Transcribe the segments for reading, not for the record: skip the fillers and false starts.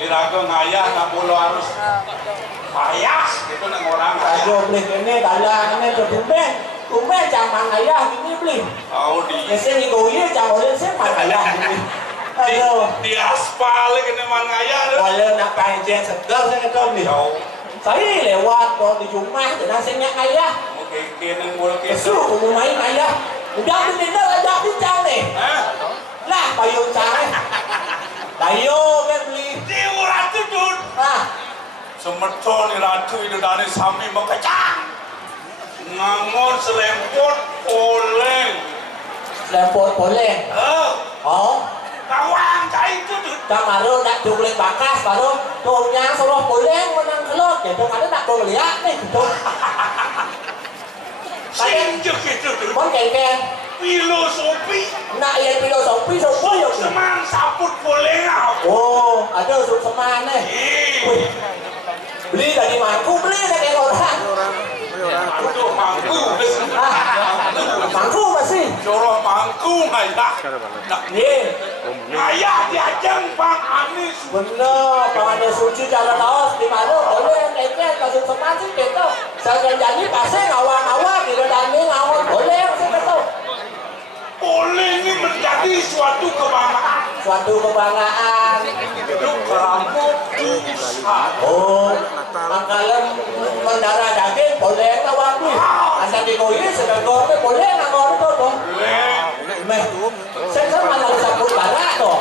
Iraga ngayah nggak perlu harus payah gitu neng orang. Ayo beli ini dalang ini kebumen, kebumen jangan ngayah ini beli. Oh di. Biasanya goye jangan oleh siapa ngayah ini. Ayo. Di aspal ini man ngayah. Walau nak kajian segar saya kau beli. Saya lewat kalau di rumah dan nasinya ngayah. Oke kenen boleh kenen. Kesu umum main ngayah. Udah beli dah ada bincang nih. Lah payung cang. Ayo kan beli. Di ratu dun. Semeton ratu itu dari sami makacang. Ngangon selempot poleng. Selempot poleng. Oh. Kawang cai itu dun. Kamaru nak jungling bakas baru tuhnya soloh poleng menang kelot. Jadi ada nak kau lihat nih gitu. Sinjuk itu dun. Mon kayak Filosofi. nak yang filosofi semua yuk. Seman saput poleng. Oh, ada sup seman nih. Beli dari mangku, beli dari orang. Itu mangku. Mangku masih. Coroh mangku ngayah. Nih, Ngayah diajeng Bang Anis. bener. Pangannya suci cara laos di mana? Boleh kayaknya kasih seman sih gitu. Saya janji pasti ngawang-ngawang gitu dan ini ngawang boleh sih gitu. Boleh ini menjadi suatu kebanggaan. Suatu kebanggaan. Hidup rambut pusat. Oh, makalan mendarah daging boleh ngawang tuh. Asal digoyes segala boleh ngawang tuh tuh. Boleh. Meh, saya mana bisa berbara tuh.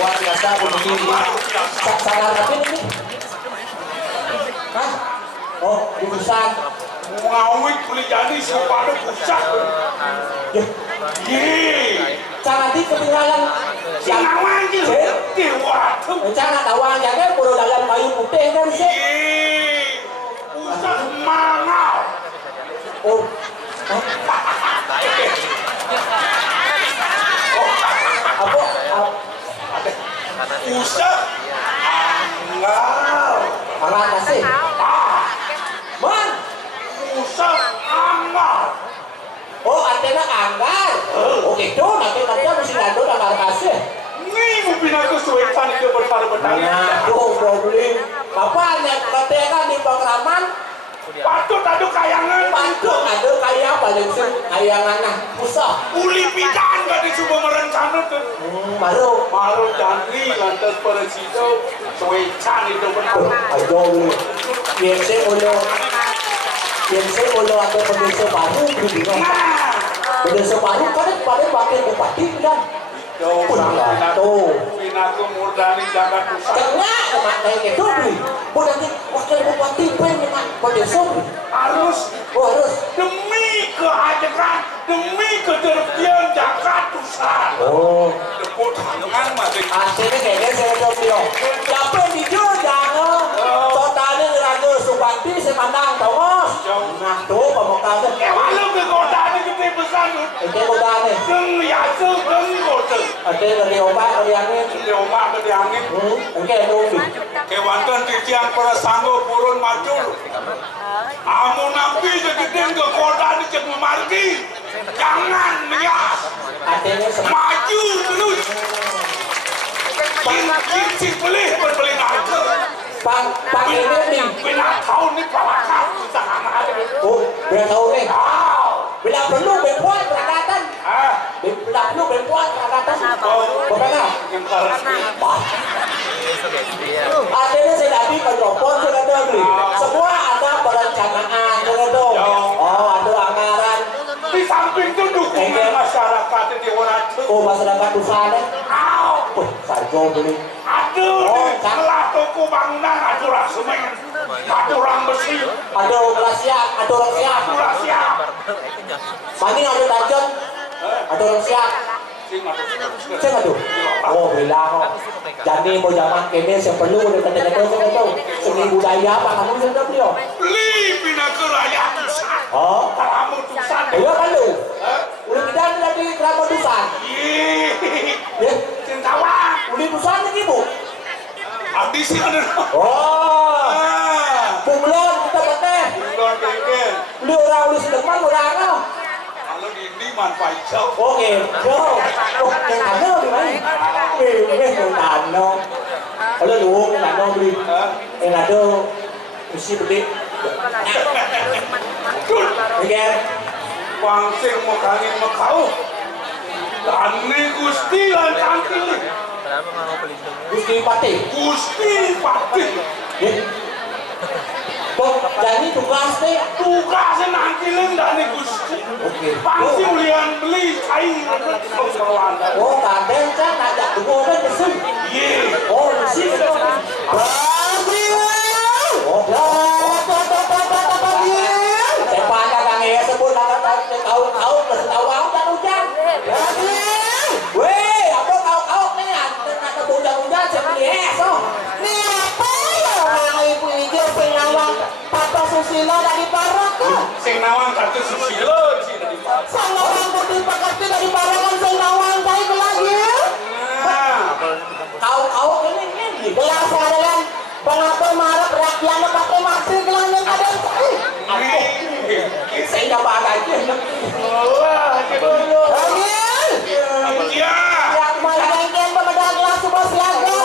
Luar biasa begini. Salah tapi ini. Hah? Oh, dipesan. Ngawit boleh jadi sepadu pusat. Jangan di ketinggalan. Sinawang gitu. Diwatu. Jangan tawang jangan perlu dalam kayu putih kan sih. Pusat mangau. Oh. Apa? Pusat angau. Angkat kasih. Man. Pusat angau. Oh, antena angkat. Oh gitu, nanti mesti ngadu angkat kasih. Nih mau pindah ke Suwetan itu bertani-bertani. Nah, tuh beli. Kapan yang katanya di Pengraman? Patut ada kayangan. Patut ada kaya paling sih kayangan nah pusat. Uli pidan gak dicoba merencana tuh. Baru janji lantas presiden Suwetan itu benar. Ayo beli. Biasa oleh ada pendesa baru beli kan. Pendesa baru kan pada pakai bupati kan. Tuh. Pinaku Murdani Jagat Pusat. Tengah mak kayak gitu beli. Oh nanti wakil bupati pengen pendesa Harus demi keadilan, demi ketertiban Jakarta Pusat. Oh. Tepuk tangan masih. Akhirnya kayaknya saya jawab bilang, siapa yang dijauh jangan. Sotanya ngeragu Subati semandang tongos. Nah tuh pemokanya. Walau ke kota ini kita besar tuh. Itu kota nih. Deng yasa, deng kota. Ada dari obat dari angin. Di omak ke di angin. Oke itu. Kewantan titiang para sanggup purun macul. Amu nampi jadi deng ke kota ini cek memargi. Jangan menyas. Artinya Maju terus. Kincik beli berbeli harga. Pang ini nih. Bila tahun ini pelakar kita ada. Oh, bila tahu nih. Bila perlu berbuat perangkatan. Bila perlu berbuat perangkatan. Bagaimana? Yang harus Artinya saya tadi mikrofon saya ada beli. Semua ada perencanaan saya ada. Oh, ada anggaran. Di samping itu dukungan masyarakat di orang. Oh, masyarakat usahanya. Saya beli. Aduh, setelah toko bangunan ada orang semen, ada orang besi, Ada orang siap, ada orang siap. ada orang siap. Mani ada tajam, ada orang siap. Saya nggak tuh. Oh, bilang kok. Jadi mau zaman kene yang perlu ada kata-kata saya tahu. Seni budaya apa kamu sudah beliau? Beli pindah ke rakyat Tusan. Oh, Kamu Tusan. iya kan lu? Udah kita lagi kerama Tusan. Ya, Cintawan. udah Tusan lagi bu. Abdi sih ada. Oh, bunglon kita pakai. Bukan kengkel. Beli orang udah sedeman orang apa? Kalau di đi màn phải châu. Ok, yo, yang ada di mana? Yang ada, kalau lu yang ada beli, yang ada mesti beli. Oke, Quang sinh một kali một khẩu. Tani Gusti lan cantik. Gusti Pati. Gusti Pati. Kok jadi tugasnya nanti leng dari Gusti. Oke. Pasti ulian beli kain kawan. Oh, kadang kan ada tunggu kan mesin. Iya. Oh, mesin itu. Oh, Cepatnya kang ya sebut kau terus tahu dan hujan. Weh, apa kau nih? Nak hujan seperti eso. Nih apa ya orang ibu hijau penawang Papa Susilo dari Barat tuh. Sing nawang kartu susilo sih dari Pak. Sama orang putih pekerti dari Barangan penawang baik lagi. Nah, Kau ini. Gelang dengan pengatur marah rakyatnya pakai masker gelang yang ada. Saya dapat aja. wah, dulu. Iya. Yang malangkan pemegang gelang sebuah siaga.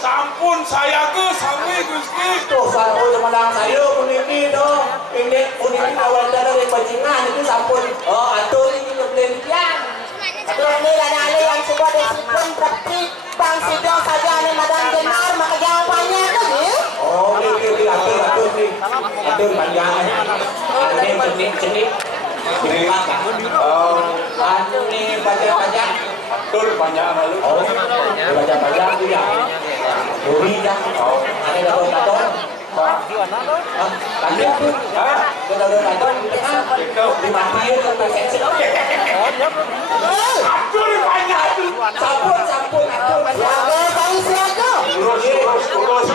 Sampun saya ke sami Gusti. Tuh, satu teman saya puniki dong. Ini puniki awal dari bajingan itu sampun. Oh, atur ini ngebeli kian. Ini ada yang sebuah disiplin praktik bang sidang saja nih madam jenar maka jawabannya tuh ya. Oh, ini atur nih. Atur panjang. Ini jenis. Ini pajak. Atur banyak malu. Oh, pajak itu ya. Duri dah. Oh, ada dator. Tadi aku. Dator di tengah. Dimatiin sampai sensi. Atur banyak itu. Sampun atur. Siaga kali siaga. Terus.